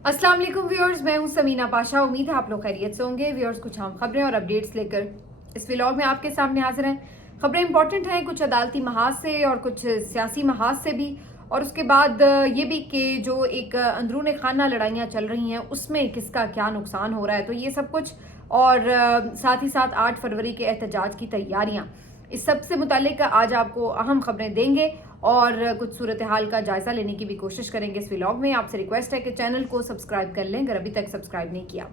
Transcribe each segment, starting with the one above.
अस्सलाम वालेकुम व्यूअर्स, मैं हूं समीना पाशा। उम्मीद है आप लोग खैरियत से होंगे। व्यूअर्स, कुछ अहम खबरें और अपडेट्स लेकर इस व्लॉग में आपके सामने हाजिर हैं। खबरें इंपॉर्टेंट हैं, कुछ अदालती महाज से और कुछ सियासी महाज से भी, और उसके बाद ये भी कि जो एक अंदरूनी खाना लड़ाइयाँ चल रही हैं उसमें किसका क्या नुकसान हो रहा है, तो ये सब कुछ। और साथ ही साथ 8 फरवरी के एहतजाज की तैयारियाँ, इस सब से मुतालिक आज आपको अहम खबरें देंगे और कुछ सूरत हाल का जायजा लेने की भी कोशिश करेंगे इस व्लॉग में। आपसे रिक्वेस्ट है कि चैनल को सब्सक्राइब कर लें अगर अभी तक सब्सक्राइब नहीं किया।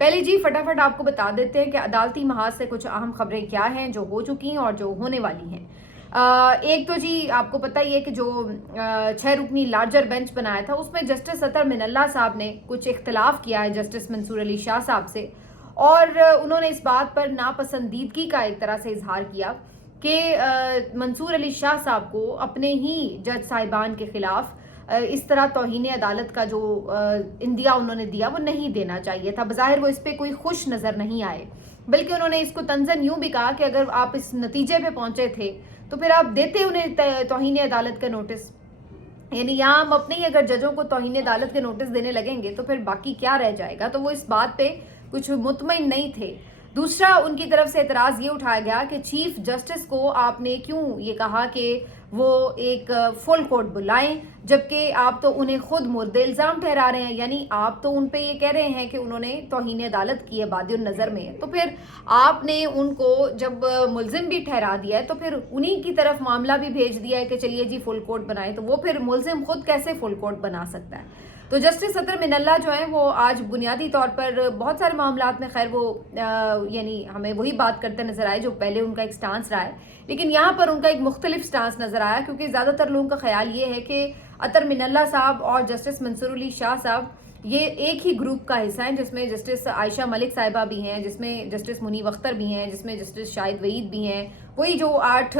पहले जी फटाफट आपको बता देते हैं कि अदालती महाज से कुछ अहम खबरें क्या हैं जो हो चुकी हैं और जो होने वाली हैं। एक तो जी आपको पता ही है कि जो 6 रुकनी लार्जर बेंच बनाया था उसमें जस्टिस अतर मिनल्ला साहब ने कुछ इख्तलाफ किया है जस्टिस मंसूर अली शाह साहब से, और उन्होंने इस बात पर नापसंदीदगी का एक तरह से इजहार किया कि मंसूर अली शाह साहब को अपने ही जज साहिबान के खिलाफ इस तरह तौहीन अदालत का जो इंदिया उन्होंने दिया वो नहीं देना चाहिए था। बज़ाहिर वो इस पर कोई खुश नज़र नहीं आए, बल्कि उन्होंने इसको तंजन यूं भी कहा कि अगर आप इस नतीजे पे पहुंचे थे तो फिर आप देते उन्हें तौहीन अदालत का नोटिस। यानी यहाँ हम अपने ही अगर जजों को तौहीन अदालत के नोटिस देने लगेंगे तो फिर बाकी क्या रह जाएगा। तो वो इस बात पे कुछ मुतमईन नहीं थे। दूसरा, उनकी तरफ से एतराज ये उठाया गया कि चीफ जस्टिस को आपने क्यों ये कहा कि वो एक फुल कोर्ट बुलाएं, जबकि आप तो उन्हें खुद मुर्द इल्जाम ठहरा रहे हैं। यानी आप तो उन पे ये कह रहे हैं कि उन्होंने तौहीन अदालत की है बादियुन नज़र में, तो फिर आपने उनको जब मुलजिम भी ठहरा दिया है तो फिर उन्हीं की तरफ मामला भी भेज दिया है कि चलिए जी फुल कोर्ट बनाए, तो वो फिर मुलजिम खुद कैसे फुल कोर्ट बना सकता है। तो जस्टिस अतर मिनल्ला जो है वो आज बुनियादी तौर पर बहुत सारे मामलात में खैर वो यानी हमें वही बात करते नजर आए जो पहले उनका एक स्टांस रहा है, लेकिन यहाँ पर उनका एक मुख्तलिफ स्टांस नजर आया, क्योंकि ज़्यादातर लोगों का ख्याल ये है कि अतर मिनल्ला साहब और जस्टिस मंसूर अली शाह साहब ये एक ही ग्रुप का हिस्सा है, जिसमें जस्टिस आयशा मलिक साहिबा भी हैं, जिसमें जस्टिस मुनीब अख्तर भी हैं, जिसमें जस्टिस शाहिद वईद भी हैं। वही जो 8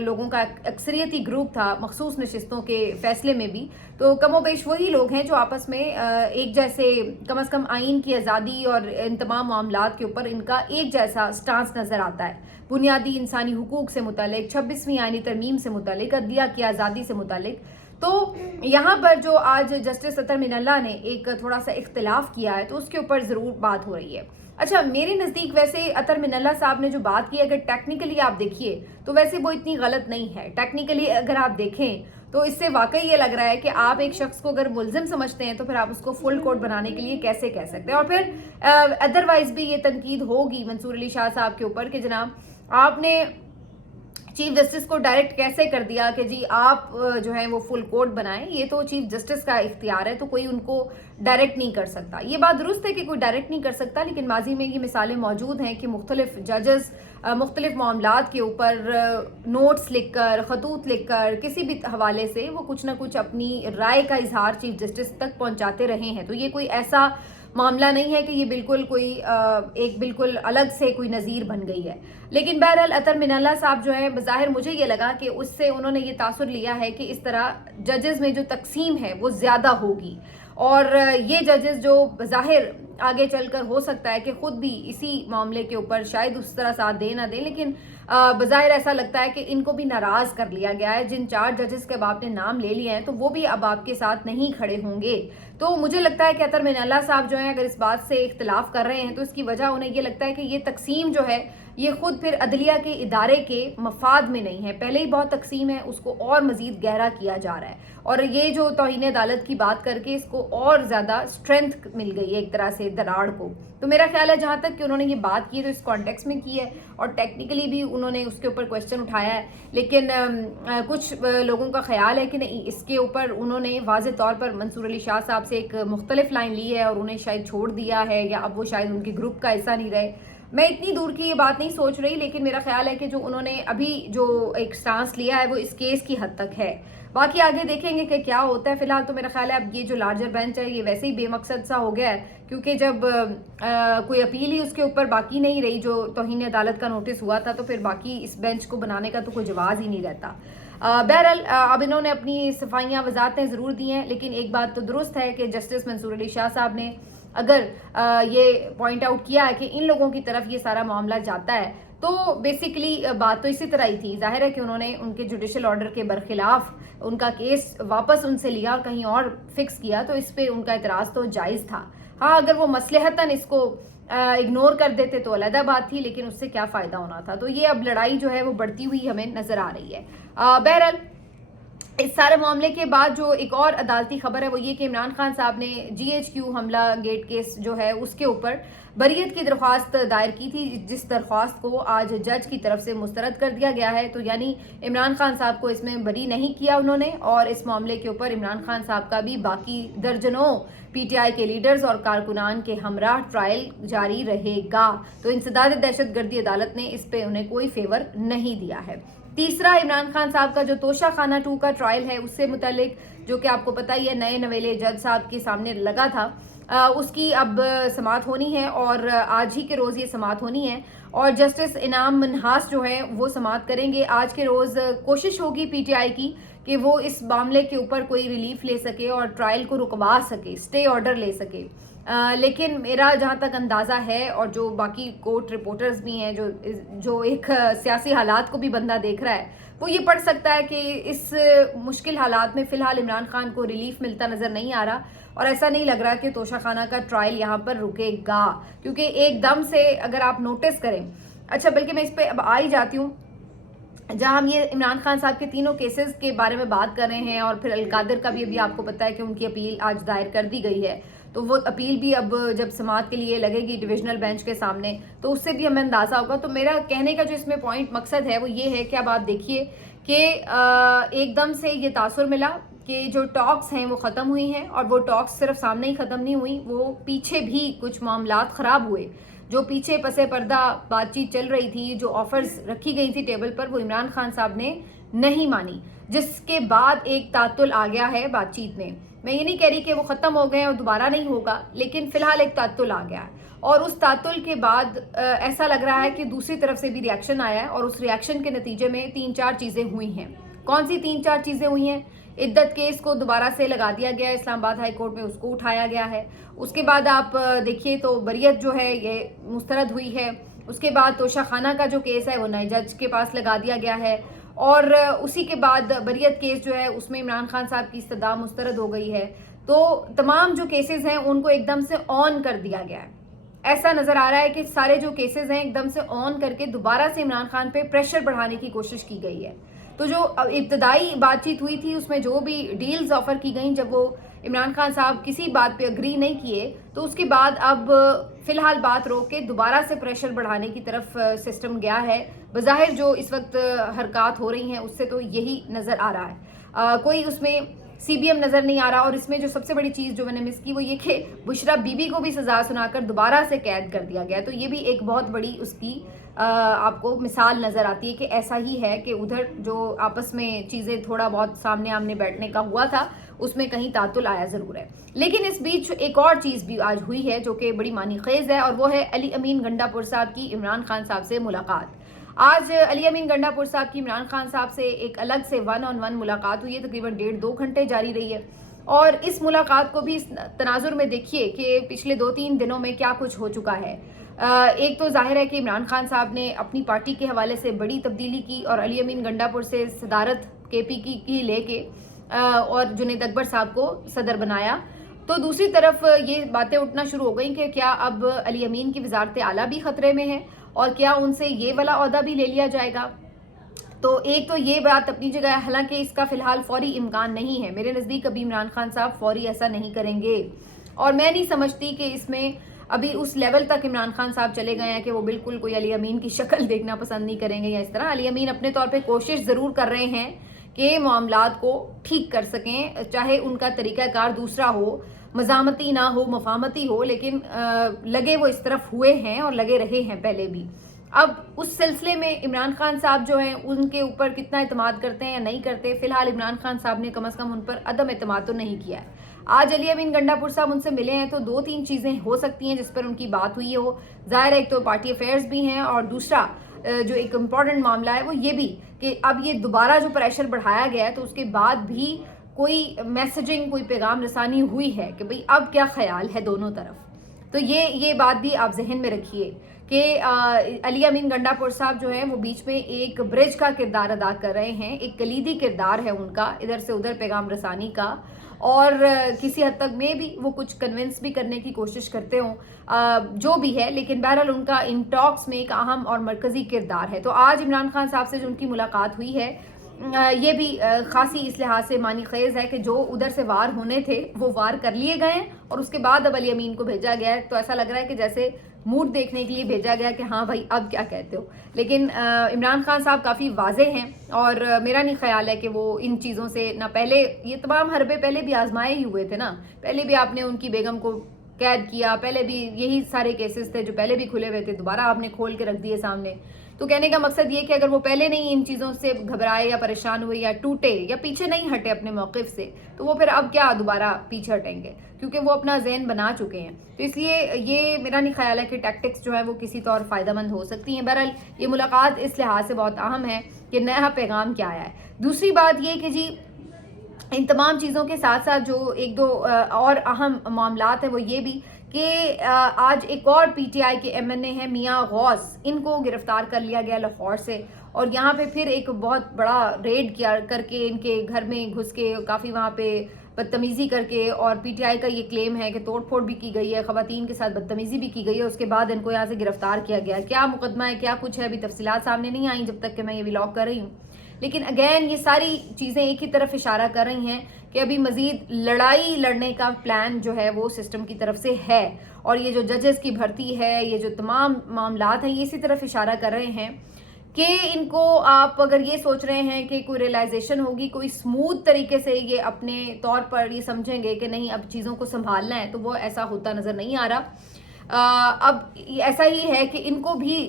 लोगों का अक्सरियती ग्रुप था मखसूस नशिस्तों के फैसले में भी, तो कमोबेश वही लोग हैं जो आपस में एक जैसे कम अज़ कम आइन की आज़ादी और इन तमाम मामलात के ऊपर इनका एक जैसा स्टांस नज़र आता है। बुनियादी इंसानी हुकूक से मुतालिक, 26वीं आइनी तरमीम से मुतालिक, अदलिया की आज़ादी से मुतालिक। तो यहाँ पर जो आज जस्टिस अतर मिनल्ला ने एक थोड़ा सा इख्तिलाफ किया है तो उसके ऊपर ज़रूर बात हो रही है। अच्छा, मेरे नज़दीक वैसे अतर मिनल्ला साहब ने जो बात की, अगर टेक्निकली आप देखिए तो वैसे वो इतनी गलत नहीं है। टेक्निकली अगर आप देखें तो इससे वाकई ये लग रहा है कि आप एक शख्स को अगर मुलजिम समझते हैं तो फिर आप उसको फुल कोर्ट बनाने के लिए कैसे कह सकते हैं। और फिर अदरवाइज भी ये तनकीद होगी मंसूर अली शाह साहब के ऊपर कि जनाब आपने चीफ जस्टिस को डायरेक्ट कैसे कर दिया कि जी आप जो है वो फुल कोर्ट बनाएं। ये तो चीफ जस्टिस का इख्तियार है, तो कोई उनको डायरेक्ट नहीं कर सकता। ये बात दुरुस्त है कि कोई डायरेक्ट नहीं कर सकता, लेकिन माजी में ये मिसालें मौजूद हैं कि मुख्तलिफ जजेस मुख्तलिफ मामलात के ऊपर नोट्स लिखकर, खतूत लिखकर, किसी भी हवाले से वो कुछ ना कुछ अपनी राय का इजहार चीफ जस्टिस तक पहुंचाते रहे हैं। तो ये कोई ऐसा मामला नहीं है कि ये बिल्कुल कोई एक बिल्कुल अलग से कोई नज़ीर बन गई है। लेकिन बहरहाल अतर मिनल्ला साहब जो है, बज़ाहिर मुझे ये लगा कि उससे उन्होंने ये तासुर लिया है कि इस तरह जजेस में जो तकसीम है वो ज़्यादा होगी, और ये जजेस जो बज़ाहिर आगे चलकर हो सकता है कि खुद भी इसी मामले के ऊपर शायद उस तरह साथ दे ना दे, लेकिन बज़ाहिर ऐसा लगता है कि इनको भी नाराज़ कर लिया गया है। जिन 4 जजेस के अब आपने नाम ले लिए हैं तो वो भी अब आपके साथ नहीं खड़े होंगे। तो मुझे लगता है कि अतर मिनल्ला साहब जो है अगर इस बात से इख्तिलाफ कर रहे हैं तो इसकी वजह उन्हें ये लगता है कि ये तकसीम जो है ये खुद फिर अदलिया के इदारे के मफाद में नहीं है। पहले ही बहुत तकसीम है, उसको और मजीद गहरा किया जा रहा है, और ये जो तौहीन अदालत की बात करके इसको और ज़्यादा स्ट्रेंथ मिल गई है एक तरह से दराड़ को। तो मेरा ख्याल है जहाँ तक कि उन्होंने ये बात की है तो इस कॉन्टेक्स्ट में की है, और टेक्निकली भी उन्होंने उसके ऊपर क्वेश्चन उठाया है। लेकिन कुछ लोगों का ख्याल है कि नहीं, इसके ऊपर उन्होंने वाज़े तौर पर मंसूर अली शाह साहब से एक मुख्तलिफ लाइन ली है और उन्हें शायद छोड़ दिया है, या अब वो शायद उनके ग्रुप का हिस्सा नहीं रहे। मैं इतनी दूर की ये बात नहीं सोच रही, लेकिन मेरा ख्याल है कि जो उन्होंने अभी जो एक स्टांस लिया है वो इस केस की हद तक है। बाकी आगे देखेंगे कि क्या होता है। फिलहाल तो मेरा ख्याल है अब ये जो लार्जर बेंच है ये वैसे ही बेमकसद सा हो गया है, क्योंकि जब कोई अपील ही उसके ऊपर बाकी नहीं रही जो तौहीन अदालत का नोटिस हुआ था, तो फिर बाकी इस बेंच को बनाने का तो कोई जवाब ही नहीं रहता। बहरहाल अब इन्होंने अपनी सफाइयाँ वजाहतें ज़रूर दी हैं, लेकिन एक बात तो दुरुस्त है कि जस्टिस मंसूर अली शाह साहब ने अगर ये पॉइंट आउट किया है कि इन लोगों की तरफ ये सारा मामला जाता है तो बेसिकली बात तो इसी तरह ही थी। जाहिर है कि उन्होंने उनके जुडिशल ऑर्डर के बरखिलाफ उनका केस वापस उनसे लिया और कहीं और फिक्स किया, तो इस पे उनका एतराज़ तो जायज़ था। हाँ, अगर वो मसलहतन इसको इग्नोर कर देते तो अलग बात थी, लेकिन उससे क्या फ़ायदा होना था। तो ये अब लड़ाई जो है वो बढ़ती हुई हमें नज़र आ रही है। बहरहाल इस सारे मामले के बाद जो एक और अदालती खबर है वो ये कि इमरान खान साहब ने GHQ हमला गेट केस जो है उसके ऊपर बरीयत की दरख्वास्त दायर की थी, जिस दरख्वास्त को आज जज की तरफ से मुस्तरद कर दिया गया है। तो यानी इमरान खान साहब को इसमें बरी नहीं किया उन्होंने, और इस मामले के ऊपर इमरान खान साहब का भी बाकी दर्जनों PTI के लीडर्स और कारकुनान के हमरा ट्रायल जारी रहेगा। तो इंसदाद दहशतगर्दी अदालत ने इस पे उन्हें कोई फेवर नहीं दिया है। तीसरा, इमरान खान साहब का जो तोशा खाना 2 का ट्रायल है उससे मुतालिक, जो कि आपको पता ही है नए नवेले जज साहब के सामने लगा था, उसकी अब समाअत होनी है और आज ही के रोज़ ये समाअत होनी है। और जस्टिस इनाम मनहास जो है वो समाअत करेंगे आज के रोज़। कोशिश होगी PTI की कि वो इस मामले के ऊपर कोई रिलीफ ले सके और ट्रायल को रुकवा सके, स्टे ऑर्डर ले सके। लेकिन मेरा जहाँ तक अंदाज़ा है और जो बाकी कोर्ट रिपोर्टर्स भी हैं, जो एक सियासी हालात को भी बंदा देख रहा है, वो ये पढ़ सकता है कि इस मुश्किल हालात में फ़िलहाल इमरान खान को रिलीफ मिलता नज़र नहीं आ रहा, और ऐसा नहीं लग रहा कि तोशा खाना का ट्रायल यहाँ पर रुकेगा, क्योंकि एकदम से अगर आप नोटिस करें। अच्छा, बल्कि मैं इस पर अब आ ही जाती हूँ, जहाँ हम ये इमरान खान साहब के तीनों केसेस के बारे में बात कर रहे हैं, और फिर अलकादिर का भी अभी आपको पता है कि उनकी अपील आज दायर कर दी गई है। तो वो अपील भी अब जब समाअत के लिए लगेगी डिविजनल बेंच के सामने, तो उससे भी हमें अंदाज़ा होगा। तो मेरा कहने का जो इसमें पॉइंट मकसद है वो ये है कि अब आप देखिए कि एकदम से ये तासुर मिला कि जो टॉक्स हैं वो ख़त्म हुई हैं, और वो टॉक्स सिर्फ सामने ही ख़त्म नहीं हुई, वो पीछे भी कुछ मामलात ख़राब हुए। जो पीछे पसे पर्दा बातचीत चल रही थी, जो ऑफर्स रखी गई थी टेबल पर, वो इमरान खान साहब ने नहीं मानी, जिसके बाद एक तातुल आ गया है बातचीत में। मैं ये नहीं कह रही कि वो ख़त्म हो गए और दोबारा नहीं होगा, लेकिन फ़िलहाल एक तातुल आ गया है, और उस तातुल के बाद ऐसा लग रहा है कि दूसरी तरफ से भी रिएक्शन आया है, और उस रिएक्शन के नतीजे में 3-4 चीज़ें हुई हैं। कौन सी 3-4 चीज़ें हुई हैं? इद्दत केस को दोबारा से लगा दिया गया है इस्लामाबाद हाई कोर्ट में, उसको उठाया गया है। उसके बाद आप देखिए तो बरियत जो है ये मुस्तरद हुई है। उसके बाद तोशा खाना का जो केस है वो नए जज के पास लगा दिया गया है, और उसी के बाद बरियत केस जो है उसमें इमरान खान साहब की इस्तदा मुस्तरद हो गई है। तो तमाम जो केसेस हैं उनको एकदम से ऑन कर दिया गया है। ऐसा नज़र आ रहा है कि सारे जो केसेस हैं एकदम से ऑन करके दोबारा से इमरान खान पे प्रेशर बढ़ाने की कोशिश की गई है। तो जो इब्तदाई बातचीत हुई थी उसमें जो भी डील्स ऑफर की गई, जब वो इमरान खान साहब किसी बात पे अग्री नहीं किए, तो उसके बाद अब फिलहाल बात रोक के दोबारा से प्रेशर बढ़ाने की तरफ सिस्टम गया है। बज़ाहिर जो इस वक्त हरकत हो रही हैं उससे तो यही नज़र आ रहा है, कोई उसमें CBM नज़र नहीं आ रहा। और इसमें जो सबसे बड़ी चीज़ जो मैंने मिस की वो ये कि बुशरा बीबी को भी सज़ा सुनाकर दोबारा से कैद कर दिया गया। तो ये भी एक बहुत बड़ी उसकी आपको मिसाल नज़र आती है कि ऐसा ही है कि उधर जो आपस में चीज़ें थोड़ा बहुत सामने आमने बैठने का हुआ था उसमें कहीं तातुल आया ज़रूर है। लेकिन इस बीच एक और चीज़ भी आज हुई है जो कि बड़ी मानी खेज़ है, और वो है अली अमीन गंडापुर साहब की इमरान खान साहब से मुलाकात। आज अली अमीन गंडापुर साहब की इमरान खान साहब से एक अलग से 1-on-1 मुलाकात हुई है, तकरीबन 1.5-2 घंटे जारी रही है। और इस मुलाकात को भी इस तनाजुर में देखिए कि पिछले 2-3 दिनों में क्या कुछ हो चुका है। एक तो जाहिर है कि इमरान खान साहब ने अपनी पार्टी के हवाले से बड़ी तब्दीली की और अली अमीन गंडापुर से सदारत KP की लेके और जुनैद अकबर साहब को सदर बनाया। तो दूसरी तरफ ये बातें उठना शुरू हो गई कि क्या अब अली अमीन की वजारत आला भी ख़तरे में है, और क्या उनसे ये वाला ओहदा भी ले लिया जाएगा। तो एक तो ये बात अपनी जगह है, हालांकि इसका फ़िलहाल फौरी इम्कान नहीं है। मेरे नज़दीक अभी इमरान खान साहब फौरी ऐसा नहीं करेंगे, और मैं नहीं समझती कि इसमें अभी उस लेवल तक इमरान खान साहब चले गए हैं कि वो बिल्कुल कोई अली अमीन की शक्ल देखना पसंद नहीं करेंगे या इस तरह। अली अमीन अपने तौर पे कोशिश ज़रूर कर रहे हैं कि मामलात को ठीक कर सकें, चाहे उनका तरीक़ाकार दूसरा हो, मज़ामती ना हो, मफामती हो, लेकिन लगे वो इस तरफ हुए हैं और लगे रहे हैं पहले भी। अब उस सिलसिले में इमरान खान साहब जो हैं उनके ऊपर कितना एतमाद करते हैं या नहीं करते, फ़िलहाल इमरान खान साहब ने कम से कम उन पर अदम एतमाद तो नहीं किया है। आज अली अमीन गंडापुर साहब उनसे मिले हैं तो 2-3 चीज़ें हो सकती हैं जिस पर उनकी बात हुई हो। ज़ाहिर है एक तो पार्टी अफेयर्स भी हैं, और दूसरा जो एक इम्पॉर्टेंट मामला है वो ये भी कि अब ये दोबारा जो प्रेशर बढ़ाया गया है तो उसके बाद भी कोई मैसेजिंग, कोई पैगाम रसानी हुई है कि भाई अब क्या ख्याल है दोनों तरफ। तो ये बात भी आप जहन में रखिए کہ علی امین گنڈاپور صاحب جو ہیں وہ بیچ میں ایک برج کا کردار ادا کر رہے ہیں، ایک کلیدی کردار ہے ان کا ادھر سے ادھر پیغام رسانی کا، اور کسی حد تک میں بھی وہ کچھ کنونس بھی کرنے کی کوشش کرتے ہوں، جو بھی ہے، لیکن بہرحال ان کا ان ٹاکس میں ایک اہم اور مرکزی کردار ہے۔ تو آج عمران خان صاحب سے جو ان کی ملاقات ہوئی ہے، یہ بھی خاصی اس لحاظ سے معنی خیز ہے کہ جو ادھر سے وار ہونے تھے وہ وار کر لیے گئے ہیں، اور اس کے بعد اب علی امین کو بھیجا گیا ہے، تو ایسا لگ رہا ہے کہ جیسے موڈ دیکھنے کے لیے بھیجا گیا کہ ہاں بھائی اب کیا کہتے ہو۔ لیکن عمران خان صاحب کافی واضح ہیں، اور میرا نہیں خیال ہے کہ وہ ان چیزوں سے، نہ پہلے یہ تمام حربے پہلے بھی آزمائے ہی ہوئے تھے نا، پہلے بھی آپ نے ان کی بیگم کو قید کیا، پہلے بھی یہی سارے کیسز تھے جو پہلے بھی کھلے ہوئے تھے، دوبارہ آپ نے کھول کے رکھ دیے سامنے۔ تو کہنے کا مقصد یہ کہ اگر وہ پہلے نہیں ان چیزوں سے گھبرائے یا پریشان ہوئے یا ٹوٹے یا پیچھے نہیں ہٹے اپنے موقف سے، تو وہ پھر اب کیا دوبارہ پیچھے ہٹیں گے، کیونکہ وہ اپنا ذہن بنا چکے ہیں۔ تو اس لیے یہ میرا نہیں خیال ہے کہ ٹیکٹکس جو ہے وہ کسی طور فائدہ مند ہو سکتی ہیں۔ بہرحال یہ ملاقات اس لحاظ سے بہت اہم ہے کہ نیا پیغام کیا آیا ہے۔ دوسری بات یہ کہ جی ان تمام چیزوں کے ساتھ ساتھ جو ایک دو اور اہم معاملات ہیں وہ یہ بھی کہ آج ایک اور پی ٹی آئی کے ایم این اے ہیں میاں غوث، ان کو گرفتار کر لیا گیا لاہور سے، اور یہاں پہ پھر ایک بہت بڑا ریڈ کیا کر کے ان کے گھر میں گھس کے کافی وہاں پہ بدتمیزی کر کے، اور پی ٹی آئی کا یہ کلیم ہے کہ توڑ پھوڑ بھی کی گئی ہے، خواتین کے ساتھ بدتمیزی بھی کی گئی ہے، اس کے بعد ان کو یہاں سے گرفتار کیا گیا۔ کیا مقدمہ ہے، کیا کچھ ہے، ابھی تفصیلات سامنے نہیں آئیں جب تک کہ میں یہ ولاگ کر رہی ہوں، لیکن اگین یہ ساری چیزیں ایک ہی طرف اشارہ کر رہی ہیں کہ ابھی مزید لڑائی لڑنے کا پلان جو ہے وہ سسٹم کی طرف سے ہے، اور یہ جو ججز کی بھرتی ہے، یہ جو تمام معاملات ہیں، یہ اسی طرف اشارہ کر رہے ہیں کہ ان کو آپ اگر یہ سوچ رہے ہیں کہ کوئی ریلائزیشن ہوگی، کوئی سموتھ طریقے سے یہ اپنے طور پر یہ سمجھیں گے کہ نہیں اب چیزوں کو سنبھالنا ہے، تو وہ ایسا ہوتا نظر نہیں آ رہا۔ اب ایسا ہی ہے کہ ان کو بھی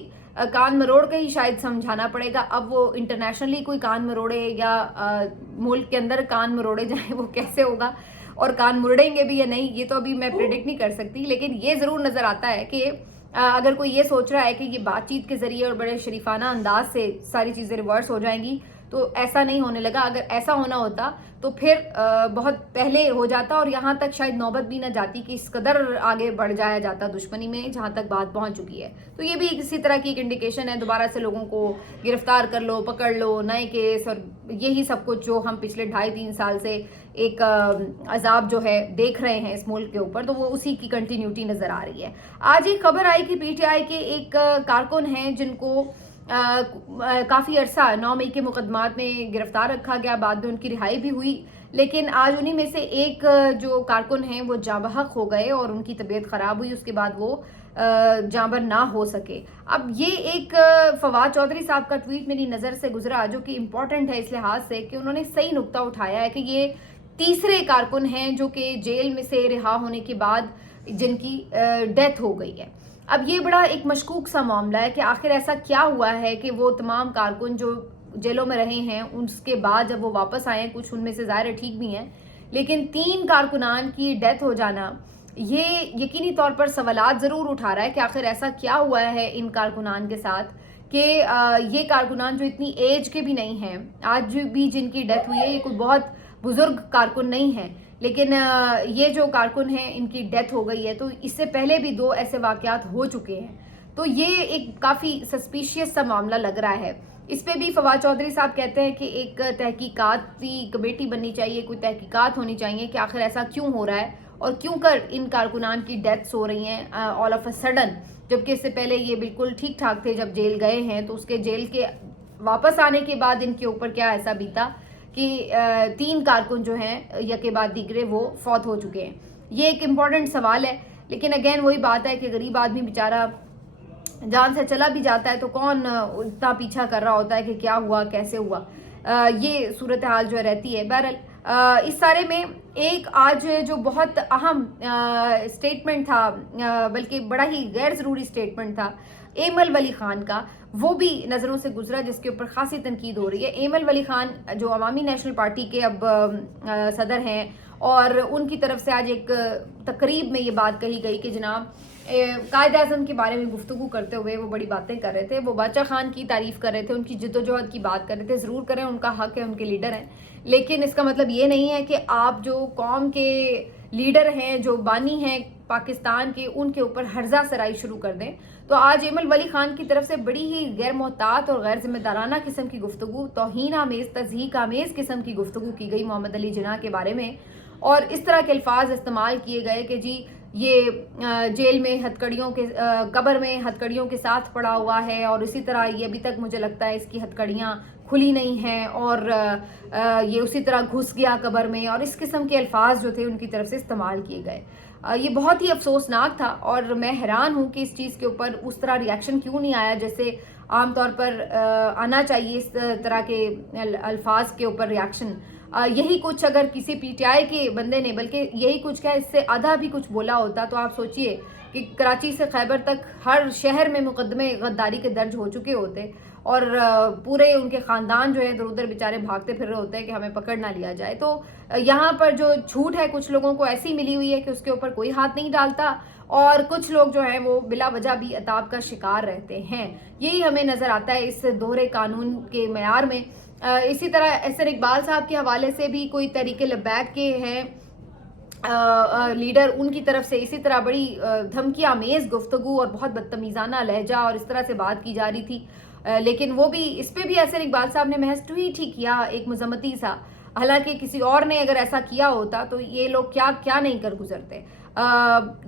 کان مروڑ کے ہی شاید سمجھانا پڑے گا۔ اب وہ انٹرنیشنلی کوئی کان مروڑے یا ملک کے اندر کان مروڑے جائیں، وہ کیسے ہوگا اور کان مروڑیں گے بھی یا نہیں، یہ تو ابھی میں پریڈکٹ نہیں کر سکتی، لیکن یہ ضرور نظر آتا ہے کہ اگر کوئی یہ سوچ رہا ہے کہ یہ بات چیت کے ذریعے اور بڑے شریفانہ انداز سے ساری چیزیں ریورس ہو جائیں گی، تو ایسا نہیں ہونے لگا۔ اگر ایسا ہونا ہوتا تو پھر بہت پہلے ہو جاتا، اور یہاں تک شاید نوبت بھی نہ جاتی کہ اس قدر آگے بڑھ جایا جاتا دشمنی میں جہاں تک بات پہنچ چکی ہے۔ تو یہ بھی کسی طرح کی ایک انڈیکیشن ہے، دوبارہ سے لوگوں کو گرفتار کر لو، پکڑ لو، نئے کیس، اور یہی سب کچھ جو ہم پچھلے 2.5-3 سال سے ایک عذاب جو ہے دیکھ رہے ہیں اس ملک کے اوپر، تو وہ اسی کی کنٹینیوٹی نظر آ رہی ہے۔ آج ایک خبر آئی کہ پی ٹی آئی کے ایک کارکن ہیں جن کو کافی عرصہ 9 مئی کے مقدمات میں گرفتار رکھا گیا، بعد میں ان کی رہائی بھی ہوئی، لیکن آج انہی میں سے ایک جو کارکن ہیں وہ جاں بحق ہو گئے اور ان کی طبیعت خراب ہوئی، اس کے بعد وہ جاں بر نہ ہو سکے۔ اب یہ ایک فواد چودھری صاحب کا ٹویٹ میری نظر سے گزرا جو کہ امپورٹنٹ ہے اس لحاظ سے کہ انہوں نے صحیح نقطہ اٹھایا ہے کہ یہ تیسرے کارکن ہیں جو کہ جیل میں سے رہا ہونے کے بعد جن کی ڈیتھ ہو گئی ہے۔ اب یہ بڑا ایک مشکوک سا معاملہ ہے کہ آخر ایسا کیا ہوا ہے کہ وہ تمام کارکن جو جیلوں میں رہے ہیں اس کے بعد جب وہ واپس آئے ہیں، کچھ ان میں سے ظاہر ٹھیک بھی ہیں، لیکن 3 کارکنان کی ڈیتھ ہو جانا یہ یقینی طور پر سوالات ضرور اٹھا رہا ہے کہ آخر ایسا کیا ہوا ہے ان کارکنان کے ساتھ کہ یہ کارکنان جو اتنی ایج کے بھی نہیں ہیں، آج بھی جن کی ڈیتھ ہوئی ہے، یہ کوئی بہت بزرگ کارکن نہیں ہیں، لیکن یہ جو کارکن ہیں ان کی ڈیتھ ہو گئی ہے۔ تو اس سے پہلے بھی 2 ایسے واقعات ہو چکے ہیں، تو یہ ایک کافی سسپیشیس سا معاملہ لگ رہا ہے۔ اس پہ بھی فواد چودھری صاحب کہتے ہیں کہ ایک تحقیقاتی کمیٹی بننی چاہیے، کوئی تحقیقات ہونی چاہیے کہ آخر ایسا کیوں ہو رہا ہے اور کیوں کر ان کارکنان کی ڈیتھس ہو رہی ہیں آل آف اے سڈن، جبکہ اس سے پہلے یہ بالکل ٹھیک ٹھاک تھے جب جیل گئے ہیں، تو اس کے جیل کے واپس آنے کے بعد ان کے اوپر کیا ایسا بیتا کہ 3 کارکن جو ہیں یکے بعد دیگرے وہ فوت ہو چکے ہیں۔ یہ ایک امپورٹنٹ سوال ہے، لیکن اگین وہی بات ہے کہ غریب آدمی بیچارہ جان سے چلا بھی جاتا ہے تو کون اتنا پیچھا کر رہا ہوتا ہے کہ کیا ہوا کیسے ہوا، یہ صورتحال جو رہتی ہے۔ بہرحال اس سارے میں ایک آج جو بہت اہم سٹیٹمنٹ تھا، بلکہ بڑا ہی غیر ضروری سٹیٹمنٹ تھا ایمل ولی خان کا، وہ بھی نظروں سے گزرا جس کے اوپر خاصی تنقید ہو رہی ہے۔ ایمل ولی خان جو عوامی نیشنل پارٹی کے اب صدر ہیں، اور ان کی طرف سے آج ایک تقریب میں یہ بات کہی گئی کہ جناب قائد اعظم کے بارے میں گفتگو کرتے ہوئے وہ بڑی باتیں کر رہے تھے، وہ باچا خان کی تعریف کر رہے تھے، ان کی جدوجہد کی بات کر رہے تھے۔ ضرور کریں، ان کا حق ہے، ان کے لیڈر ہیں، لیکن اس کا مطلب یہ نہیں ہے کہ آپ جو قوم کے لیڈر ہیں، جو بانی ہیں پاکستان کے ان کے اوپر ہرزہ سرائی شروع کر دیں. تو آج ایمل ولی خان کی طرف سے بڑی ہی غیر محتاط اور غیر ذمہ دارانہ قسم کی گفتگو, توہین آمیز, تضحیک آمیز قسم کی گفتگو کی گئی محمد علی جناح کے بارے میں, اور اس طرح کے الفاظ استعمال کیے گئے کہ جی یہ جیل میں ہتھکڑیوں کے قبر میں ہتھکڑیوں کے ساتھ پڑا ہوا ہے, اور اسی طرح یہ ابھی تک مجھے لگتا ہے اس کی ہتھکڑیاں کھلی نہیں ہیں, اور یہ اسی طرح گھس گیا قبر میں, اور اس قسم کے الفاظ جو تھے ان کی طرف سے استعمال کیے گئے. یہ بہت ہی افسوسناک تھا, اور میں حیران ہوں کہ اس چیز کے اوپر اس طرح ریاکشن کیوں نہیں آیا جیسے عام طور پر آنا چاہیے اس طرح کے الفاظ کے اوپر ریاکشن. یہی کچھ اگر کسی پی ٹی آئی کے بندے نے, بلکہ یہی کچھ کیا اس سے آدھا بھی کچھ بولا ہوتا, تو آپ سوچئے کہ کراچی سے خیبر تک ہر شہر میں مقدمے غداری کے درج ہو چکے ہوتے, اور پورے ان کے خاندان جو ہے ادھر ادھر بیچارے بھاگتے پھر رہے ہوتے ہیں کہ ہمیں پکڑ نہ لیا جائے. تو یہاں پر جو جھوٹ ہے کچھ لوگوں کو ایسی ملی ہوئی ہے کہ اس کے اوپر کوئی ہاتھ نہیں ڈالتا, اور کچھ لوگ جو ہیں وہ بلا وجہ بھی عتاب کا شکار رہتے ہیں. یہی ہمیں نظر آتا ہے اس دوہرے قانون کے معیار میں. اسی طرح احسن اقبال صاحب کے حوالے سے بھی کوئی تحریک لبیک کے ہیں لیڈر, ان کی طرف سے اسی طرح بڑی دھمکی آمیز گفتگو اور بہت بدتمیزانہ لہجہ اور اس طرح سے بات کی جا رہی تھی, لیکن وہ بھی اس پہ بھی احسن اقبال صاحب نے محض ٹویٹ ہی کیا ایک مذمتی سا. حالانکہ کسی اور نے اگر ایسا کیا ہوتا تو یہ لوگ کیا نہیں کر گزرتے.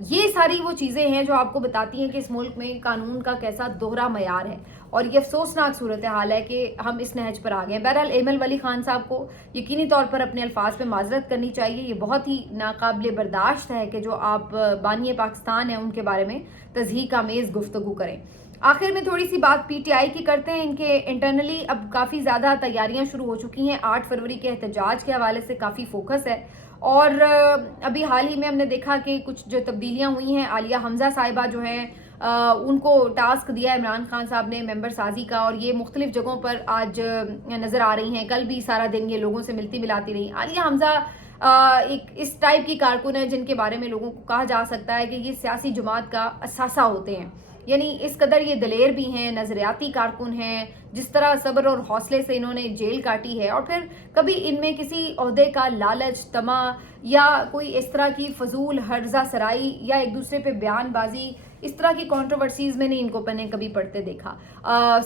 یہ ساری وہ چیزیں ہیں جو آپ کو بتاتی ہیں کہ اس ملک میں قانون کا کیسا دوہرا معیار ہے, اور یہ افسوسناک صورتحال ہے کہ ہم اس نہج پر آ گئے ہیں. بہرحال ایمل ولی خان صاحب کو یقینی طور پر اپنے الفاظ پہ معذرت کرنی چاہیے. یہ بہت ہی ناقابل برداشت ہے کہ جو آپ بانی پاکستان ہیں ان کے بارے میں تضحیک آمیز گفتگو کریں. آخر میں تھوڑی سی بات پی ٹی آئی کی کرتے ہیں. ان کے انٹرنلی اب کافی زیادہ تیاریاں شروع ہو چکی ہیں. 8 فروری کے احتجاج کے حوالے سے کافی فوکس ہے, اور ابھی حال ہی میں ہم نے دیکھا کہ کچھ جو تبدیلیاں ہوئی ہیں, عالیہ حمزہ صاحبہ جو ہیں ان کو ٹاسک دیا ہے عمران خان صاحب نے ممبر سازی کا, اور یہ مختلف جگہوں پر آج نظر آ رہی ہیں. کل بھی سارا دن یہ لوگوں سے ملتی ملاتی رہی. عالیہ حمزہ ایک اس ٹائپ کی کارکن ہے جن کے بارے میں لوگوں کو کہا جا سکتا ہے کہ یہ سیاسی جماعت کا اثاثہ ہوتے ہیں. یعنی اس قدر یہ دلیر بھی ہیں, نظریاتی کارکن ہیں, جس طرح صبر اور حوصلے سے انہوں نے جیل کاٹی ہے, اور پھر کبھی ان میں کسی عہدے کا لالچ, طمع یا کوئی اس طرح کی فضول ہرزہ سرائی یا ایک دوسرے پہ بیان بازی, اس طرح کی کنٹروورسیز میں نے ان کو کبھی پڑھتے دیکھا.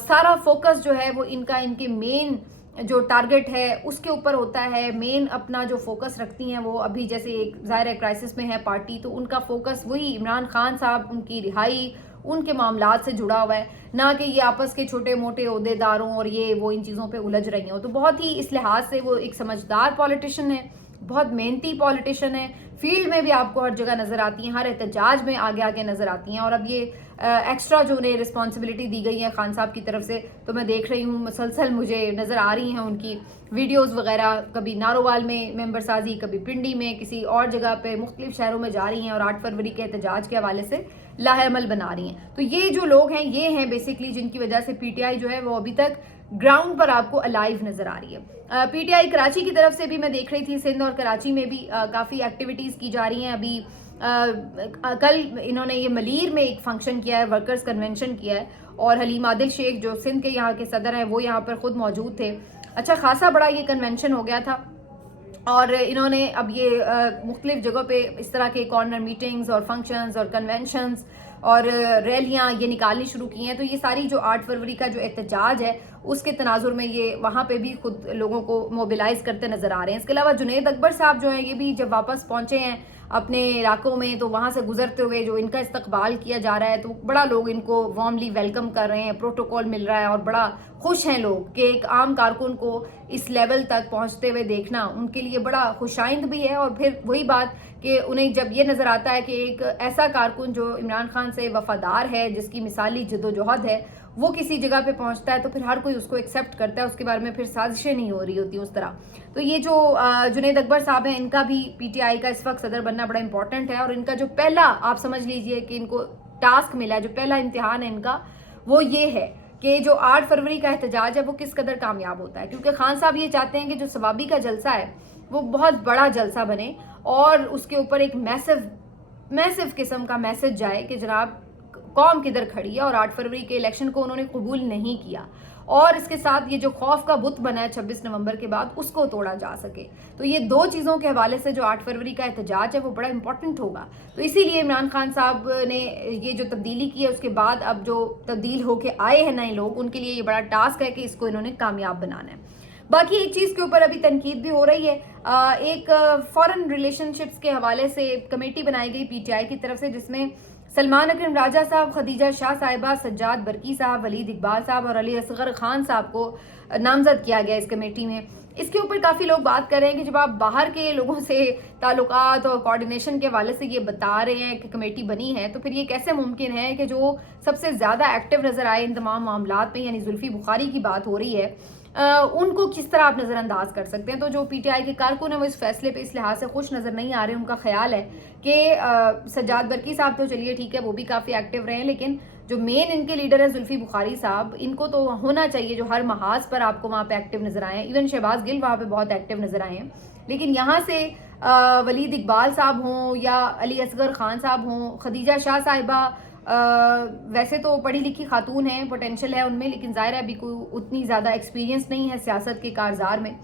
سارا فوکس جو ہے وہ ان کے مین جو ٹارگٹ ہے اس کے اوپر ہوتا ہے. مین اپنا جو فوکس رکھتی ہیں وہ ابھی جیسے ایک ظاہر کرائسس میں ہے پارٹی, تو ان کا فوکس وہی عمران خان صاحب, ان کی رہائی, ان کے معاملات سے جڑا ہوا ہے, نہ کہ یہ آپس کے چھوٹے موٹے عہدے داروں اور یہ وہ ان چیزوں پہ الجھ رہی ہوں. تو بہت ہی اس لحاظ سے وہ ایک سمجھدار پولیٹیشین ہے, بہت محنتی پولیٹیشین ہے. فیلڈ میں بھی آپ کو ہر جگہ نظر آتی ہیں, ہر احتجاج میں آگے آگے نظر آتی ہیں. اور اب یہ ایکسٹرا جو انہیں رسپانسبلٹی دی گئی ہے خان صاحب کی طرف سے, تو میں دیکھ رہی ہوں مسلسل مجھے نظر آ رہی ہیں ان کی ویڈیوز وغیرہ, کبھی نارووال میں ممبر سازی, کبھی پنڈی میں, کسی اور جگہ پہ مختلف شہروں میں جا رہی ہیں, اور 8 فروری کے احتجاج کے حوالے سے لاہ عمل بنا رہی ہیں. تو یہ جو لوگ ہیں یہ ہیں بیسکلی جن کی وجہ سے پی ٹی آئی جو ہے وہ ابھی تک گراؤنڈ پر آپ کو الائیو نظر آ رہی ہے. پی ٹی آئی کراچی کی طرف سے بھی میں دیکھ رہی تھی, سندھ اور کراچی میں بھی کافی ایکٹیویٹیز کی جا رہی ہیں. ابھی کل انہوں نے یہ ملیر میں ایک فنکشن کیا ہے, ورکرز کنونشن کیا ہے, اور حلیم عادل شیخ جو سندھ کے یہاں کے صدر ہیں وہ یہاں پر خود موجود تھے. اچھا خاصا بڑا یہ کنونشن ہو گیا تھا, اور انہوں نے اب یہ مختلف جگہوں پہ اس طرح کے کارنر میٹنگز اور فنکشنز اور کنونشنز اور ریلیاں یہ نکالنی شروع کی ہیں. تو یہ ساری جو 8 فروری کا جو احتجاج ہے اس کے تناظر میں یہ وہاں پہ بھی خود لوگوں کو موبلائز کرتے نظر آ رہے ہیں. اس کے علاوہ جنید اکبر صاحب جو ہیں یہ بھی جب واپس پہنچے ہیں اپنے علاقوں میں, تو وہاں سے گزرتے ہوئے جو ان کا استقبال کیا جا رہا ہے, تو بڑا لوگ ان کو وارملی ویلکم کر رہے ہیں, پروٹوکول مل رہا ہے, اور بڑا خوش ہیں لوگ کہ ایک عام کارکن کو اس لیول تک پہنچتے ہوئے دیکھنا ان کے لیے بڑا خوشائند بھی ہے. اور پھر وہی بات کہ انہیں جب یہ نظر آتا ہے کہ ایک ایسا کارکن جو عمران خان سے وفادار ہے, جس کی مثالی جدوجہد ہے, وہ کسی جگہ پہ پہنچتا ہے, تو پھر ہر کوئی اس کو ایکسیپٹ کرتا ہے, اس کے بارے میں پھر سازشیں نہیں ہو رہی ہوتی اس طرح. تو یہ جو جنید اکبر صاحب ہیں ان کا بھی پی ٹی آئی کا اس وقت صدر بننا بڑا امپورٹنٹ ہے. اور ان کا جو پہلا آپ سمجھ لیجئے کہ ان کو ٹاسک ملا ہے, جو پہلا امتحان ہے ان کا, وہ یہ ہے کہ جو 8 فروری کا احتجاج ہے وہ کس قدر کامیاب ہوتا ہے. کیونکہ خان صاحب یہ چاہتے ہیں کہ جو ثوابی کا جلسہ ہے وہ بہت بڑا جلسہ بنے, اور اس کے اوپر ایک میسو قسم کا میسج جائے کہ جناب कौम किधर खड़ी है, और 8 फरवरी के इलेक्शन को उन्होंने कबूल नहीं किया, और इसके साथ ये जो खौफ का बुत बना है 26 नवंबर के बाद, उसको तोड़ा जा सके। तो ये दो चीज़ों के हवाले से जो 8 फरवरी का एहतजाज है वो बड़ा इंपॉर्टेंट होगा। तो इसीलिए इमरान खान साहब ने ये जो तब्दीली की है, उसके बाद अब जो तब्दील होके आए हैं नए लोग, उनके लिए ये बड़ा टास्क है कि इसको इन्होंने कामयाब बनाना है। बाकी एक चीज़ के ऊपर अभी तनकीद भी हो रही है, एक फॉरेन रिलेशनशिप्स के हवाले से कमेटी बनाई गई पीटीआई की तरफ से, जिसमें सलमान अकरम राजा साहब, खदीजा शाह साहिबा, सज्जाद बरकी साहब, वलीद इकबाल साहब और अली असगर खान साहब को नामजद किया गया इस कमेटी में। इसके ऊपर काफ़ी लोग बात कर रहे हैं कि जब आप बाहर के लोगों से ताल्लुकात और कोऑर्डिनेशन के हवाले से ये बता रहे हैं कि कमेटी बनी है, तो फिर ये कैसे मुमकिन है कि जो सबसे ज़्यादा एक्टिव नज़र आए इन तमाम मामलात में, यानी जुल्फी बुखारी की बात हो रही है, उनको किस तरह आप नज़रअंदाज कर सकते हैं। तो जो पीटीआई के कारकुन है वो इस फैसले पे इस लिहाज से खुश नज़र नहीं आ रहे। उनका ख्याल है कि सज्जाद बरकी साहब तो चलिए ठीक है, वो भी काफ़ी एक्टिव रहे हैं, लेकिन जो मेन इनके लीडर है जुल्फी बुखारी साहब, इनको तो होना चाहिए जो हर महाज पर आपको वहाँ पे एक्टिव नज़र आए। इवन शहबाज गिल वहाँ पे बहुत एक्टिव नज़र आए हैं, लेकिन यहाँ से वलीद इकबाल साहब हों या अली असगर खान साहब हों, खदीजा शाह साहिबा वैसे तो पढ़ी लिखी खातून हैं, पोटेंशियल है उनमें, लेकिन ज़ाहिर है अभी कोई उतनी ज़्यादा एक्सपीरियंस नहीं है सियासत के कारज़ार में,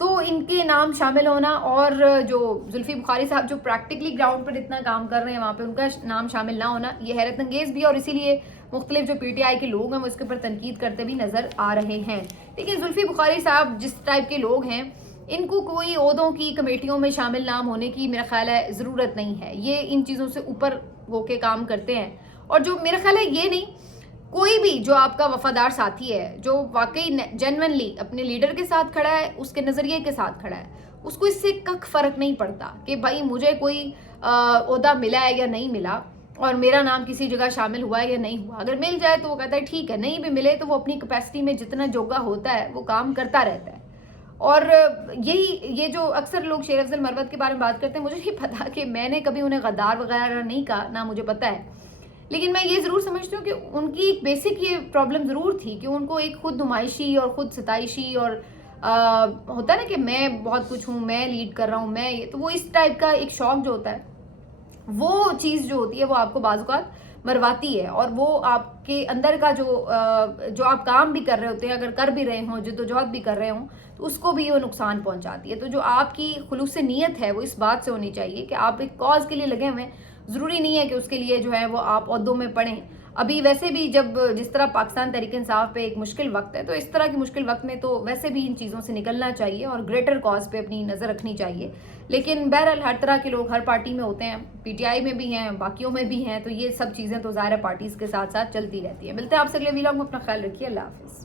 तो इनके नाम शामिल होना, और जो जुल्फी बुखारी साहब जो प्रैक्टिकली ग्राउंड पर इतना काम कर रहे हैं वहाँ पे उनका नाम शामिल ना होना, ये हैरत अंगेज़ भी है। और इसीलिए मुख्तलिफ जो पीटीआई के लोग हैं वो इसके ऊपर तनकीद करते भी नज़र आ रहे हैं। लेकिन जुल्फी बुखारी साहब जिस टाइप के लोग हैं, इनको कोई ओहदों की कमेटियों में शामिल नाम होने की मेरा ख्याल है ज़रूरत नहीं है। ये इन चीज़ों से ऊपर होके काम करते हैं, और जो मेरा ख्याल है ये नहीं, कोई भी जो आपका वफादार साथी है, जो वाकई जेन्युइनली अपने लीडर के साथ खड़ा है, उसके नज़रिए के साथ खड़ा है, उसको इससे कख फ़र्क नहीं पड़ता कि भाई मुझे कोई ओहदा मिला है या नहीं मिला, और मेरा नाम किसी जगह शामिल हुआ है या नहीं हुआ। अगर मिल जाए तो वो कहता है ठीक है, नहीं भी मिले तो वो अपनी कैपेसिटी में जितना जोगा होता है वो काम करता रहता है। और ये जो अक्सर लोग शेर अफजल मरवत के बारे में बात करते हैं, मुझे नहीं पता कि मैंने कभी उन्हें गद्दार वगैरह नहीं कहा, ना मुझे पता है, लेकिन मैं ये ज़रूर समझती हूँ कि उनकी एक बेसिक ये प्रॉब्लम ज़रूर थी कि उनको एक खुद नुमाइशी और ख़ुद सताइशी और होता है ना कि मैं बहुत कुछ हूँ, मैं लीड कर रहा हूँ, मैं ये, तो वो इस टाइप का एक शौक जो होता है, वो चीज़ जो होती है वो आपको बाज़-औक़ात मरवाती है, और वो आपके अंदर का जो आप काम भी कर रहे होते हैं, अगर कर भी रहे हों, जद्दोजहद भी कर रहे हों, तो उसको भी वो नुकसान पहुंचाती है। तो जो आपकी खुलूस नीयत है वो इस बात से होनी चाहिए कि आप एक कॉज के लिए लगे हुए हैं, ज़रूरी नहीं है कि उसके लिए जो है वो आप ओहदों में पड़ें। अभी वैसे भी जब जिस तरह पाकिस्तान तहरीक इंसाफ पे एक मुश्किल वक्त है, तो इस तरह की मुश्किल वक्त में तो वैसे भी इन चीज़ों से निकलना चाहिए और ग्रेटर कॉज पे अपनी नज़र रखनी चाहिए। लेकिन बहरहाल हर तरह के लोग हर पार्टी में होते हैं, पीटीआई में भी हैं, बाकियों में भी हैं, तो ये सब चीज़ें तो ज़ाहिर पार्टीज़ के साथ साथ चलती रहती हैं। मिलते हैं आपसे अगले वीडियो में, अपना ख्याल रखिए, अल्लाह हाफ़िज़।